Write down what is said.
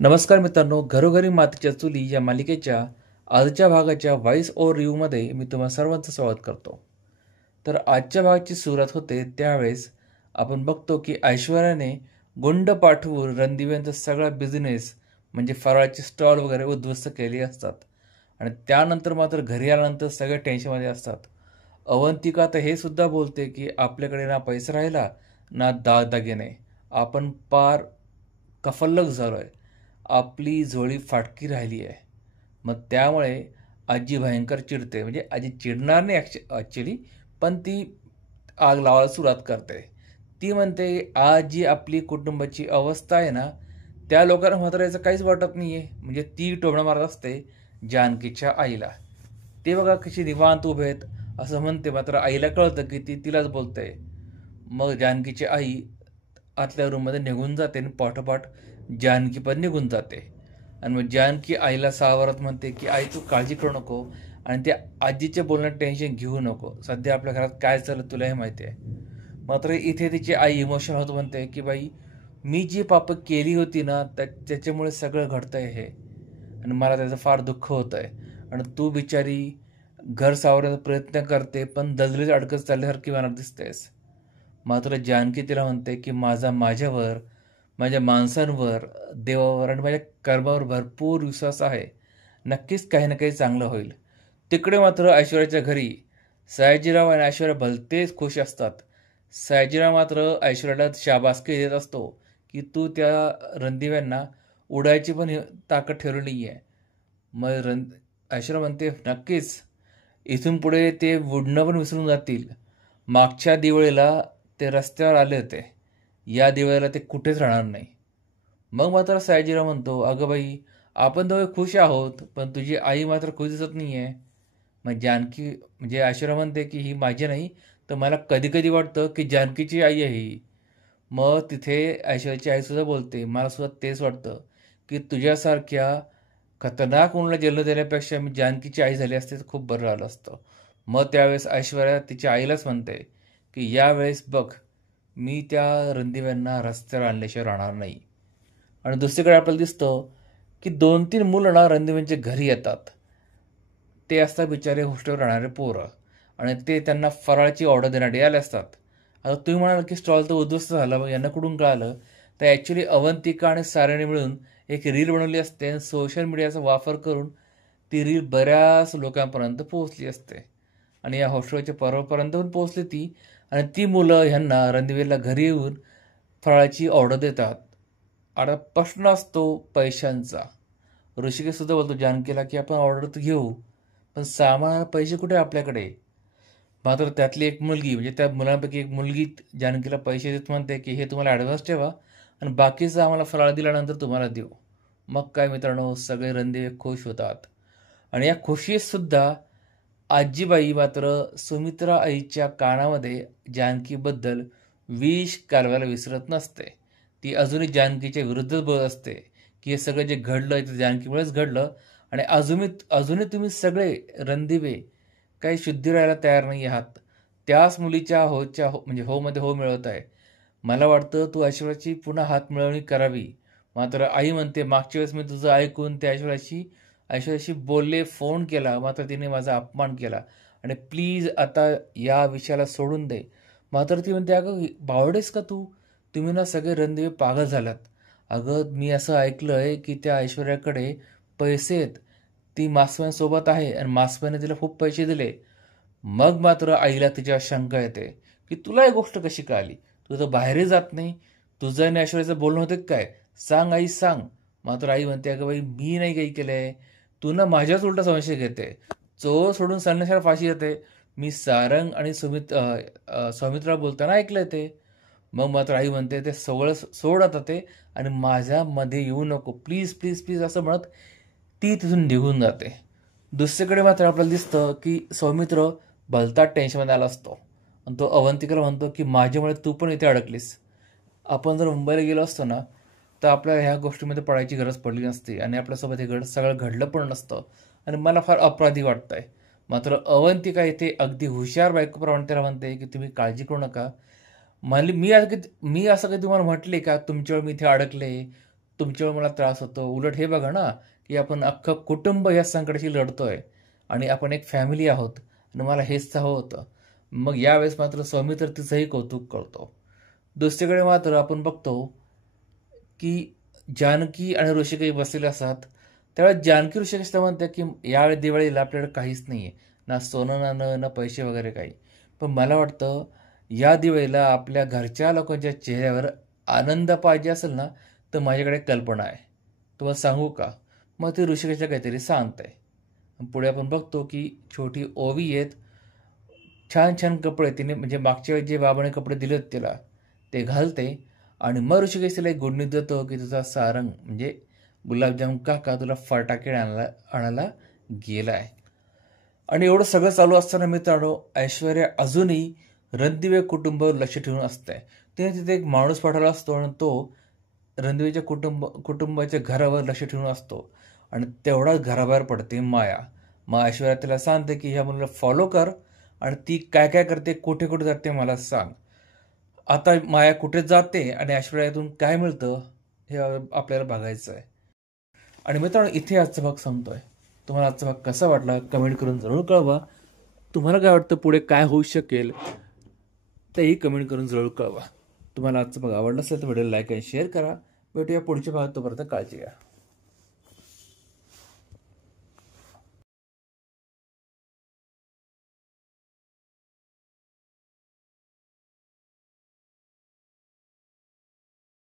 नमस्कार मित्रांनो, घरोघरी मातीच्या चुली या मालिकेच्या आजच्या भागाच्या व्हॉइस ओव्हर रिव्ह्यूमध्ये मी तुम्हा सर्वांचं स्वागत करतो. तर आजच्या भागाची सुरुवात होते त्यावेळेस आपण बघतो की ऐश्वर्याने गुंड पाठवून रणदिव्यांचा सगळा बिझनेस म्हणजे फराळाचे स्टॉल वगैरे उद्ध्वस्त केले असतात. आणि त्यानंतर मात्र घरी आल्यानंतर सगळे टेन्शनमध्ये असतात. अवंतिका तर हे सुद्धा बोलते की आपल्याकडे ना पैसा राहिला ना दागिने, आपण पार कफल्लक झालो आहे, आपली झोळी फाटकी राहिली आहे. मग त्यामुळे आजी भयंकर चिडते, म्हणजे आजी चिडणार नाही ॲक्च्युली, पण ती आग लावायला सुरुवात करते. ती म्हणते आज जी आपली कुटुंबाची अवस्था आहे ना, त्या लोकांना मात्र याचं काहीच वाटत नाही आहे. म्हणजे ती टोमणं मारत असते जानकीच्या आईला. ते बघा कशी निवांत उभे आहेत असं म्हणते, मात्र आईला कळतं की ती तिलाच बोलते. मग जानकीची आई आतल्या रूममध्ये निघून जाते आणि पाठोपाठ जानकी पण निघून जाते. आणि मग जानकी आईला सावरत म्हणते की आई तू काळजी करू नको आणि त्या आजीच्या बोलण्यात टेन्शन घेऊ नको, सध्या आपल्या घरात काय चाललं तुलाही माहिती आहे. मात्र इथे तिची आई इमोशनल होत म्हणते की बाई मी जी पापं केली होती ना त्याच्यामुळे सगळं घडतंय हे, आणि मला त्याचं फार दुःख होतं आहे. आणि तू बिचारी घर सावरण्याचा प्रयत्न करते पण दलदलीत अडकत चालल्यासारखी मला दिसतेस. मात्र जानकी तिला म्हणते की माझ्यावर, माझ्या माणसांवर, देवावर आणि माझ्या कर्मावर भरपूर विश्वास आहे. नक्कीच काही ना काही चांगलं होईल. तिकडे मात्र ऐश्वर्याच्या घरी सयाजीराव आणि ऐश्वर्या भलतेच खुश असतात. सयाजीराव मात्र ऐश्वर्याला शाबासकी देत असतो की तू त्या रणदिव्यांना उडायची पण ताकद ठेवलेली आहे. मग ऐश्वर्या म्हणते नक्कीच इथून पुढे ते उडणं पण विसरून जातील. मागच्या दिवाळीला ते रस्त्यावर आले होते, या दिवाळीला ते कुठेच राहणार नाही. मग मात्र सयाजीराव म्हणतो अगं बाई आपण दोघे खुश आहोत पण तुझी आई मात्र खुश दिसत नाही आहे. मग जानकी म्हणजे ऐश्वर्या म्हणते की ही माझी नाही, तर मला कधी कधी वाटतं की जानकीची आई आहे ही. मग तिथे ऐश्वर्याची आईसुद्धा बोलते मला सुद्धा तेच वाटतं की तुझ्यासारख्या खतरनाक मुलाला जन्म देण्यापेक्षा मी जानकीची आई झाली असते तर खूप बरं झालं असतं. मग त्यावेळेस ऐश्वर्या तिच्या आईलाच म्हणते की यावेळेस बघ मी त्या रणदिव्यांना रस्त्यावर आणल्याशिवाय राहणार नाही. आणि दुसरीकडे आपल्याला दिसतं की 2-3 मुलं ना रणदिव्यांच्या घरी येतात. ते असतात बिचारे हॉस्टेलवर राहणारे पोरं, आणि ते त्यांना फराळाची ऑर्डर देण्यासाठी आले असतात. आता तुम्ही म्हणाल की स्टॉल तर उद्ध्वस्त झाला, मग यांना कुठून कळालं? तर ॲक्च्युली अवंतिका आणि साऱ्याने मिळून एक रील बनवली असते आणि सोशल मीडियाचा वापर करून ती रील बऱ्याच लोकांपर्यंत पोहोचली असते. आणि या हॉस्टेलच्या पर्यंत पण पोहोचली ती. आणि ती मुलं ह्यांना रणदिवेला घरी येऊन फराळाची ऑर्डर देतात. आता प्रश्न असतो पैशांचा. ऋषिकेश सुद्धा बोलतो जानकीला की आपण ऑर्डर तर घेऊ पण सामान पैसे कुठे आपल्याकडे. मात्र त्यातली एक मुलगी म्हणजे त्या मुलांपैकी एक मुलगी जानकीला पैसे देत म्हणते की हे तुम्हाला ॲडव्हान्स ठेवा आणि बाकीचं आम्हाला फराळ दिल्यानंतर तुम्हाला देऊ. मग काय मित्रांनो, सगळे रणदिवे खुश होतात. आणि या खुशीत सुद्धा आजीबाई मात्र सुमित्रा आईच्या कानामध्ये जानकीबद्दल विष कालवायला विसरत नसते. ती अजूनही जानकीच्या विरुद्धच बोलत असते की हे सगळं जे घडलं ते जानकीमुळेच घडलं. आणि अजूनही तुम्ही सगळे रणदिवे काही शुद्धी राहायला तयार नाही आहात. त्याच मुलीच्या म्हणजे मध्ये हो मिळवत आहे. मला वाटतं तू ऐश्वर्याची पुन्हा हात मिळवणी करावी. मात्र आई म्हणते मागच्या वेळेस मी तुझं ऐकून त्या ऐश्वर्याशी बोलले, फोन केला, मात्र तिने माझा अपमान केला आणि प्लीज आता या विषयाला सोडून दे. मात्र ती म्हणते अगं बावडेस का तू, तुम्ही ना सगळे रणदिवे पागल झालात. अगं मी असं ऐकलं आहे की त्या ऐश्वर्याकडे पैसे आहेत, ती मास्कमॅनसोबत आहे आणि मास्कमॅनने तिला खूप पैसे दिले. मग मात्र आईला तिच्या शंका येते की तुला ही गोष्ट कशी कळाली, तू तर बाहेरही जात नाही, तुझं आणि ऐश्वर्याचं बोलणं होतं काय, सांग आई सांग. मात्र आई म्हणते अगं बाई मी नाही काही केलंय, तू ना माझ्याच उलटा संशय घेते. चोर सोडून सन्याशाला फाशी येते. मी सारंग आणि सौमित्रा बोलताना ऐकलंय ते. मग मात्र आई म्हणते ते सगळं सोड आता ते आणि माझ्यामध्ये येऊ नको प्लीज प्लीज प्लीज असं म्हणत ती तिथून निघून जाते. दुसरीकडे मात्र आपल्याला दिसतं की सौमित्र भलता टेन्शनमध्ये आला असतो आणि तो अवंतिकाला म्हणतो की माझ्यामुळे तू पण इथे अडकलीस. आपण जर मुंबईला गेलो असतो ना तर आपल्याला ह्या गोष्टीमध्ये पडायची गरज पडली नसती आणि आपल्यासोबत हे सगळं घडलं पण नसतं आणि मला फार अपराधी वाटतंय. मात्र अवंतिका इथे अगदी हुशार बायकोप्रमाणे त्याला म्हणते की तुम्ही काळजी करू नका. मी असं काही तुम्हाला म्हटले का तुमच्यावर मी इथे अडकले, तुमच्यामुळे मला त्रास होतो. उलट हे बघा ना, की आपण अख्खं कुटुंब या संकटाशी लढतोय आणि आपण एक फॅमिली आहोत आणि मला हेच हवं होतं. मग यावेळेस मात्र स्वामी तर तिचंही कौतुक करतो. दुसरीकडे मात्र आपण बघतो की जानकी आणि ऋषिकेश बसलेले असतात. त्यावेळेस जानकी ऋषिकेशला म्हणते की यावेळी दिवाळीला आपल्याकडे काहीच नाही आहे, ना सोनं नाणं ना पैसे वगैरे काही. पण मला वाटतं या दिवाळीला आपल्या घरच्या लोकांच्या चेहऱ्यावर आनंद पाहिजे असेल ना, तर माझ्याकडे कल्पना आहे. तुम्हाला सांगू का? मग ती ऋषिकेशला काहीतरी सांगते. पुढे आपण बघतो की छोटी ओवी आहेत. छान छान कपडे तिने म्हणजे मागच्या वेळी जे बाबाने कपडे दिले होते तिला ते घालते आणि मग ऋषिकेश तिला एक गुड न्यूज देतो की तुझा सारंग म्हणजे गुलाबजाम काका तुला फटाके आणायला गेला आहे. आणि एवढं सगळं चालू असताना मित्रांनो, ऐश्वर्या अजूनही रणदिवे कुटुंबावर लक्ष ठेवून असते. तिने तिथे एक माणूस पाठवला असतो आणि तो रणदिवेच्या कुटुंबाच्या घरावर लक्ष ठेवून असतो आणि तेवढाच घराबाहेर पडते माया. मग ऐश्वर्या तिला सांगते की ह्या मुलीला फॉलो कर आणि ती काय काय करते, कुठे कुठे जाते मला सांग. आता माया कुठे जाते आणि ऐश्वर्यातून काय मिळतं हे आपल्याला बघायचं आहे. आणि मित्रांनो, इथे आजचा भाग संपतोय. तुम्हाला आजचा भाग कसा वाटला कमेंट करून जरूर कळवा. तुम्हाला काय वाटतं पुढे काय होऊ शकेल तेही कमेंट करून जरूर कळवा. तुम्हाला आजचा भाग आवडला असेल तर व्हिडिओ लाईक आणि शेअर करा. भेटूया पुढच्या भागात. तोपर्यंत काळजी घ्या.